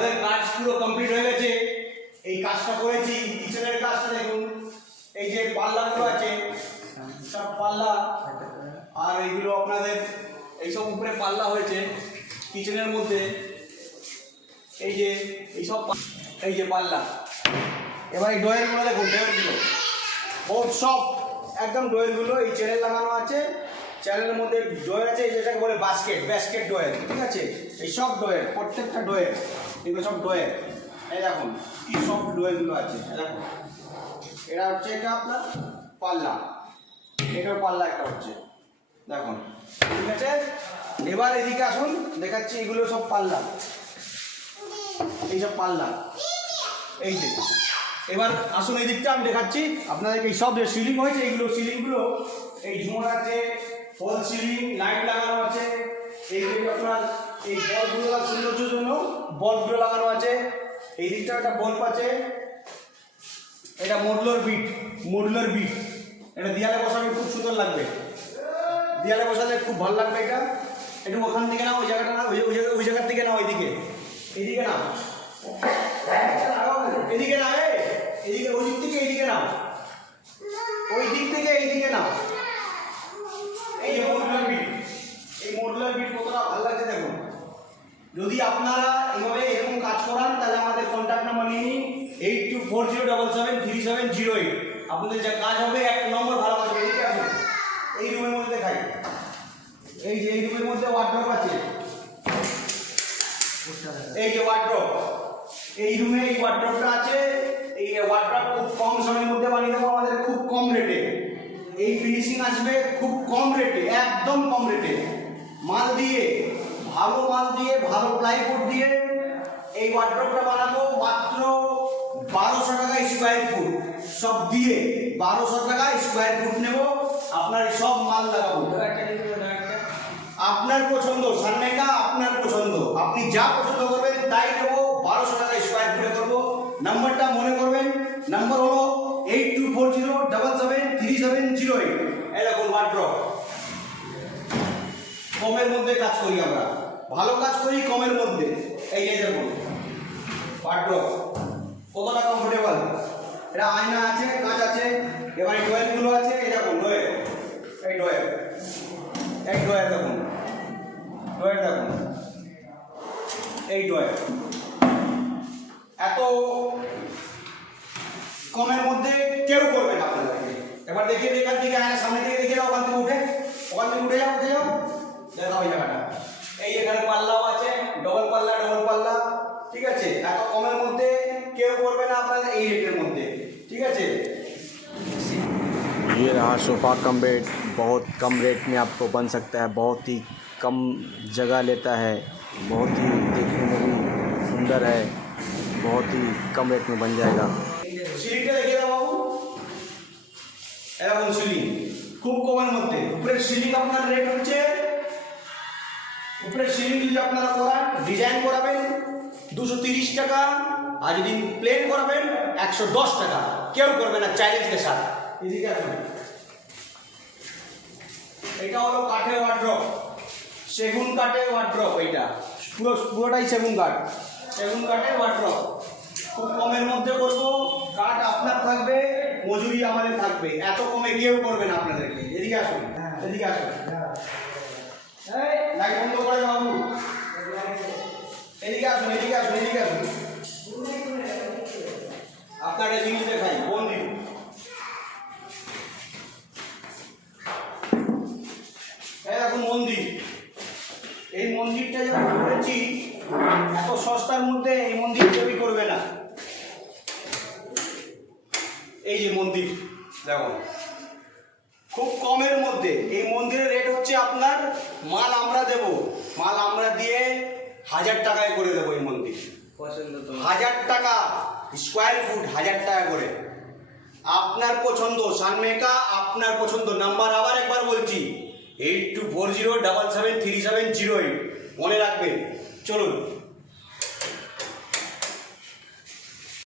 আমাদের কাজ পুরো কমপ্লিট হয়ে গেছে। এই কাজটা করেছি, কিচেনের কাজটা দেখুন, এই যে পাল্লাগুলো আছে সব পাল্লা, আর এইগুলো আপনাদের এইসব উপরে পাল্লা হয়েছে কিচেনের মধ্যে, এই যে এইসব এই যে পাল্লা। এবার এই ডয়েরগুলো দেখুন, ডয়েরগুলো বহুত সফট একদম, ডয়েরগুলো এই চ্যানেল লাগানো আছে, চ্যানেলের মধ্যে ডয়ের আছে, এই যেটাকে বলে ব্যাস্কেট ডয়ের, ঠিক আছে। এই সব ডয়ের, প্রত্যেকটা ডয়ের, এগুলো সব ডয়ের। এই দেখুন কি সব ডয়েরগুলো আছে, দেখুন এটা হচ্ছে, এটা আপনার পাল্লা, এটাও পাল্লা একটা হচ্ছে, দেখুন, ঠিক আছে। এবার এদিকে আসুন, দেখাচ্ছি এগুলো সব পাল্লা, এইসব পাল্লা, এই যে। এবার আসুন এই দিকটা আমি দেখাচ্ছি আপনাদেরকে। এই সব যে সিলিং হয়েছে, এইগুলো সিলিংগুলো, এই ঝুমর আছে, ফল সিলিং, লাইট লাগানো আছে, এই যে আপনার এই বলগুলো সৌন্দর্যের জন্য বলগুলো লাগানো আছে। এই দিকটা একটা বল্ব আছে, এটা মডুলার বিট, এটা দেয়ালে বসালে খুব সুন্দর লাগবে, দেয়ালে বসালে খুব ভালো লাগবে। এটা একটু ওখান থেকে না, ওই জায়গাটা না, ওই জায়গার থেকে না, ওইদিকে, এইদিকে না, এদিকে না, এদিকে, ওই দিক থেকে এইদিকে না, ওই দিক থেকে এইদিকে না। এই যে মডুলার বিট, এই মডুলার বিট কতটা ভালো লাগছে দেখুন। যদি আপনারা এভাবে এরকম কাজ করান তাহলে আমাদের কন্ট্যাক্ট নাম্বার নিয়ে নিন 8240773708। আপনাদের যা কাজ হবে এক নম্বর ভালো কাজ হবে। এদিকে আসুন, এই রুমের মধ্যে দেখাই, এই যে এই রুমের মধ্যে ওয়ার্ড্রপ আছে, এই যে ওয়ার্ড্রপ, এই রুমে এই ওয়ার্ড্রপটা আছে। এই ওয়ার্ড্রপ খুব কম সময়ের মধ্যে বানিয়ে দেবো আমাদের, খুব কম রেটে। এই ফিনিশিং আসবে খুব কম রেটে, একদম কম রেটে, মাল দিয়ে, ভালো মাল দিয়ে, ভালো প্লাইউড দিয়ে এই ওয়ার্ড্রপটা বানাবো মাত্র 1200 টাকা স্কোয়ার ফুট, সব দিয়ে 1200 টাকা স্কোয়ার ফুট নেব। আপনার সব মাল লাগাবো, আপনার পছন্দ, সানমাইকা আপনার পছন্দ, আপনি যা পছন্দ করবেন তাই দেবো। 1200 টাকা স্কোয়ার ফুটে করবো। নাম্বারটা মনে করবেন, নাম্বার হলো 8240773708। এরকম ওয়ার্ড্রপ, কমের মধ্যে কাজ করি আমরা, ভালো কাজ করি কমের মধ্যে। এই যে দেখুন ওয়ার্ড্রপ কতটা কমফোর্টেবল, এটা আয়না আছে, কাঁচ আছে। এবার এই ডয়েরগুলো আছে, এই দেখুন ডয়ের, এই ডয়ের, এই ডয়ের দেখুন, ডয়ের দেখুন, এই ডয়ের এত কমের মধ্যে কেউ করবে না আপনাদেরকে। এবার দেখিয়ে এখান থেকে, আয়না সামনে থেকে দেখে যাও, ওখান থেকে উঠে, ওখান থেকে উঠে যাও, দেখাও এই জায়গাটা। এই এখানে পাল্লাও আছে, ডবল পাল্লা, ঠিক আছে। এত কমের মধ্যে কেউ করবে না আপনাদের এই রেটের মধ্যে, ঠিক আছে। ये रहा सोफ़ा कम बेड, बहुत कम रेट में आपको बन सकता है, बहुत ही कम जगह लेता है, बहुत ही देखने में भी सुंदर है, बहुत ही कम रेट में बन जाएगा। সিলিংটা দেখিয়ে দাও বাবু, এরকম সিলিং খুব কমের মধ্যে। উপরের সিলিং আপনার রেট হচ্ছে, উপরের সিলিং যদি আপনারা করান, ডিজাইন করাবেন 230 টাকা, আর যদি প্লেন করাবেন 110 টাকা। কেউ করবে না, চ্যালেঞ্জকে সাথে। এদিকে আসুন, এটা হলো কাঠের ওয়ার্ড্রপ, সেগুন কাঠের ওয়ার্ড্রপ, এইটা পুরোটাই সেগুন কাঠের ওয়ার্ড্রপ। খুব কমের মধ্যে করবো, কাঠ আপনার থাকবে, মজুরি আমাদের থাকবে। এত কমে কেউ করবে না আপনাদেরকে। এদিকে আসুন, এদিকে আসুন, লাইট বন্ধ করে বাবু, এদিকে আসুন, এদিকে আসুন, এদিকে আসুন। আপনার এই জিনিস দেখাই, মন্দির, এখন মন্দির, এই মন্দিরটা যখন করেছি এত সস্তার মধ্যে এই মন্দির তৈরি করবে না। এই যে মন্দির দেখো, খুব কমের মধ্যে এই মন্দিরের রেট হচ্ছে আপনার, মাল আমরা দেব, মাল আমরা দিয়ে 1000 টাকায় করে দেবো। এই মন্দির 1000 টাকা স্কোয়ার ফুট, 1000 টাকা করে। আপনার পছন্দ, সানমেকা আপনার পছন্দ। নাম্বার আবার একবার বলছি, 8240773708, মনে রাখবেন। চলুন।